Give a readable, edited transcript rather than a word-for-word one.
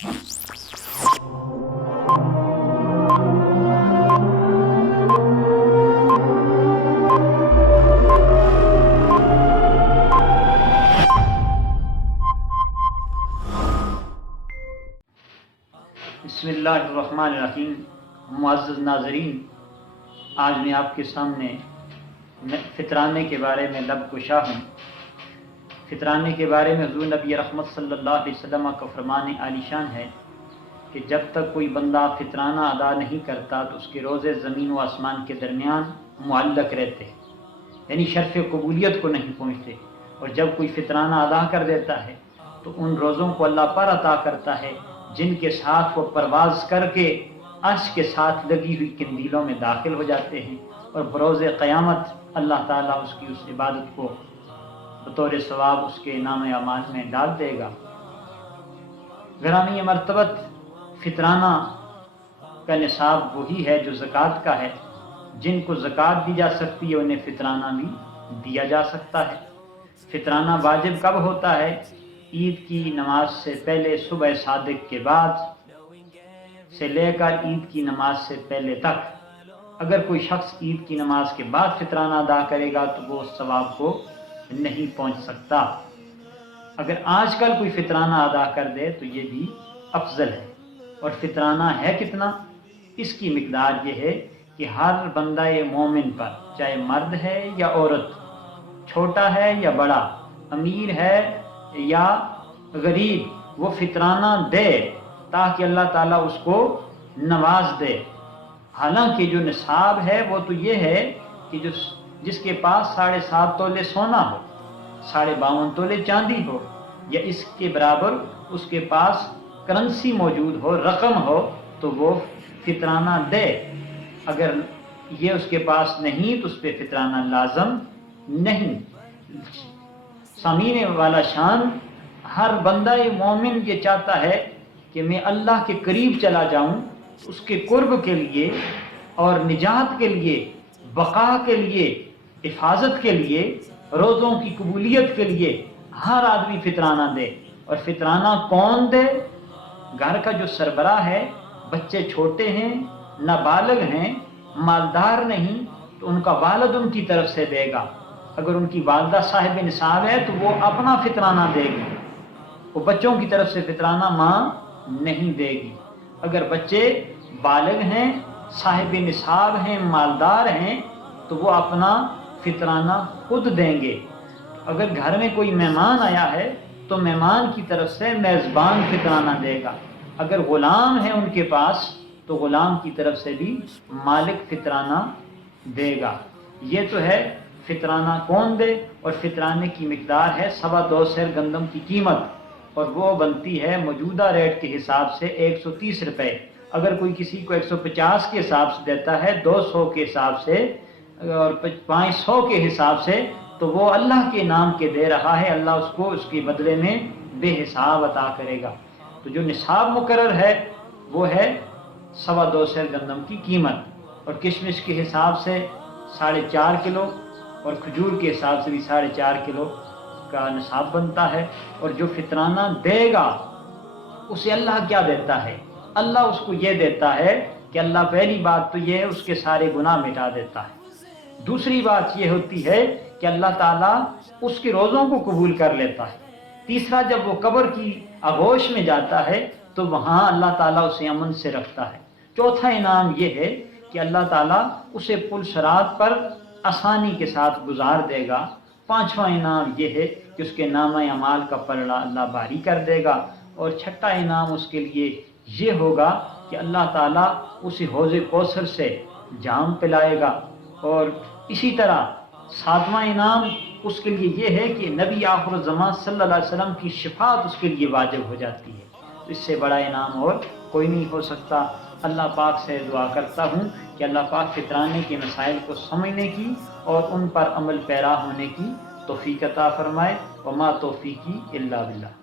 بسم اللہ الرحمن الرحیم۔ معزز ناظرین، آج میں آپ کے سامنے فطرانے کے بارے میں لب گشا ہوں۔ فطرانے کے بارے میں حضور نبی رحمت صلی اللہ علیہ وسلم کا فرمان عالی شان ہے کہ جب تک کوئی بندہ فطرانہ ادا نہیں کرتا تو اس کے روزے زمین و آسمان کے درمیان معلق رہتے ہیں، یعنی شرف قبولیت کو نہیں پہنچتے، اور جب کوئی فطرانہ ادا کر دیتا ہے تو ان روزوں کو اللہ پر عطا کرتا ہے جن کے ساتھ وہ پرواز کر کے عرش کے ساتھ لگی ہوئی قندیلوں میں داخل ہو جاتے ہیں، اور بروز قیامت اللہ تعالیٰ اس کی اس عبادت کو بطور ثواب اس کے نام اعمال میں ڈال دے گا۔ گرامی مرتبت، فطرانہ کا نصاب وہی ہے جو زکوٰۃ کا ہے۔ جن کو زکوٰۃ دی جا سکتی ہے انہیں فطرانہ بھی دیا جا سکتا ہے۔ فطرانہ واجب کب ہوتا ہے؟ عید کی نماز سے پہلے صبح صادق کے بعد سے لے کر عید کی نماز سے پہلے تک۔ اگر کوئی شخص عید کی نماز کے بعد فطرانہ ادا کرے گا تو وہ اس ثواب کو نہیں پہنچ سکتا۔ اگر آج کل کوئی فطرانہ ادا کر دے تو یہ بھی افضل ہے۔ اور فطرانہ ہے کتنا؟ اس کی مقدار یہ ہے کہ ہر بندہ مومن پر، چاہے مرد ہے یا عورت، چھوٹا ہے یا بڑا، امیر ہے یا غریب، وہ فطرانہ دے تاکہ اللہ تعالیٰ اس کو نواز دے۔ حالانکہ جو نصاب ہے وہ تو یہ ہے کہ جس کے پاس 7.5 تولے سونا ہو، 52.5 تولے چاندی ہو، یا اس کے برابر اس کے پاس کرنسی موجود ہو، رقم ہو، تو وہ فطرانہ دے۔ اگر یہ اس کے پاس نہیں تو اس پہ فطرانہ لازم نہیں۔ سامعین والا شان، ہر بندہ مومن یہ چاہتا ہے کہ میں اللہ کے قریب چلا جاؤں، اس کے قرب کے لیے اور نجات کے لیے، بقا کے لیے، حفاظت کے لیے، روزوں کی قبولیت کے لیے ہر آدمی فطرانہ دے۔ اور فطرانہ کون دے؟ گھر کا جو سربراہ ہے، بچے چھوٹے ہیں، نابالغ ہیں، مالدار نہیں، تو ان کا والد ان کی طرف سے دے گا۔ اگر ان کی والدہ صاحب نصاب ہے تو وہ اپنا فطرانہ دے گی، وہ بچوں کی طرف سے فطرانہ ماں نہیں دے گی۔ اگر بچے بالغ ہیں، صاحب نصاب ہیں، مالدار ہیں، تو وہ اپنا فطرانہ خود دیں گے۔ اگر گھر میں کوئی مہمان آیا ہے تو مہمان کی طرف سے میزبان فطرانہ دے گا۔ اگر غلام ہیں ان کے پاس تو غلام کی طرف سے بھی مالک فطرانہ دے گا۔ یہ تو ہے فطرانہ کون دے، اور فطرانے کی مقدار ہے 2.25 سیر گندم کی قیمت، اور وہ بنتی ہے موجودہ ریٹ کے حساب سے 130 روپے۔ اگر کوئی کسی کو 150 کے حساب سے دیتا ہے، 200 کے حساب سے اور 500 کے حساب سے، تو وہ اللہ کے نام کے دے رہا ہے، اللہ اس کو اس کے بدلے میں بے حساب عطا کرے گا۔ تو جو نصاب مقرر ہے وہ ہے 2.25 سیر گندم کی قیمت، اور کشمش کے حساب سے 4.5 کلو، اور کھجور کے حساب سے بھی 4.5 کلو کا نصاب بنتا ہے۔ اور جو فطرانہ دے گا اسے اللہ کیا دیتا ہے؟ اللہ اس کو یہ دیتا ہے کہ اللہ پہلی بات تو یہ ہے اس کے سارے گناہ مٹا دیتا ہے۔ دوسری بات یہ ہوتی ہے کہ اللہ تعالیٰ اس کے روزوں کو قبول کر لیتا ہے۔ تیسرا، جب وہ قبر کی آغوش میں جاتا ہے تو وہاں اللہ تعالیٰ اسے امن سے رکھتا ہے۔ چوتھا انعام یہ ہے کہ اللہ تعالیٰ اسے پل صراط پر آسانی کے ساتھ گزار دے گا۔ پانچواں انعام یہ ہے کہ اس کے نامہ اعمال کا پلڑا اللہ باری کر دے گا۔ اور چھٹا انعام اس کے لیے یہ ہوگا کہ اللہ تعالیٰ اسے حوض کوثر سے جام پلائے گا۔ اور اسی طرح ساتواں انعام اس کے لیے یہ ہے کہ نبی آخر الزمان صلی اللہ علیہ وسلم کی شفاعت اس کے لیے واجب ہو جاتی ہے۔ اس سے بڑا انعام اور کوئی نہیں ہو سکتا۔ اللہ پاک سے دعا کرتا ہوں کہ اللہ پاک فطرانے کے مسائل کو سمجھنے کی اور ان پر عمل پیرا ہونے کی توفیق عطا فرمائے۔ وما توفیقی الا باللہ۔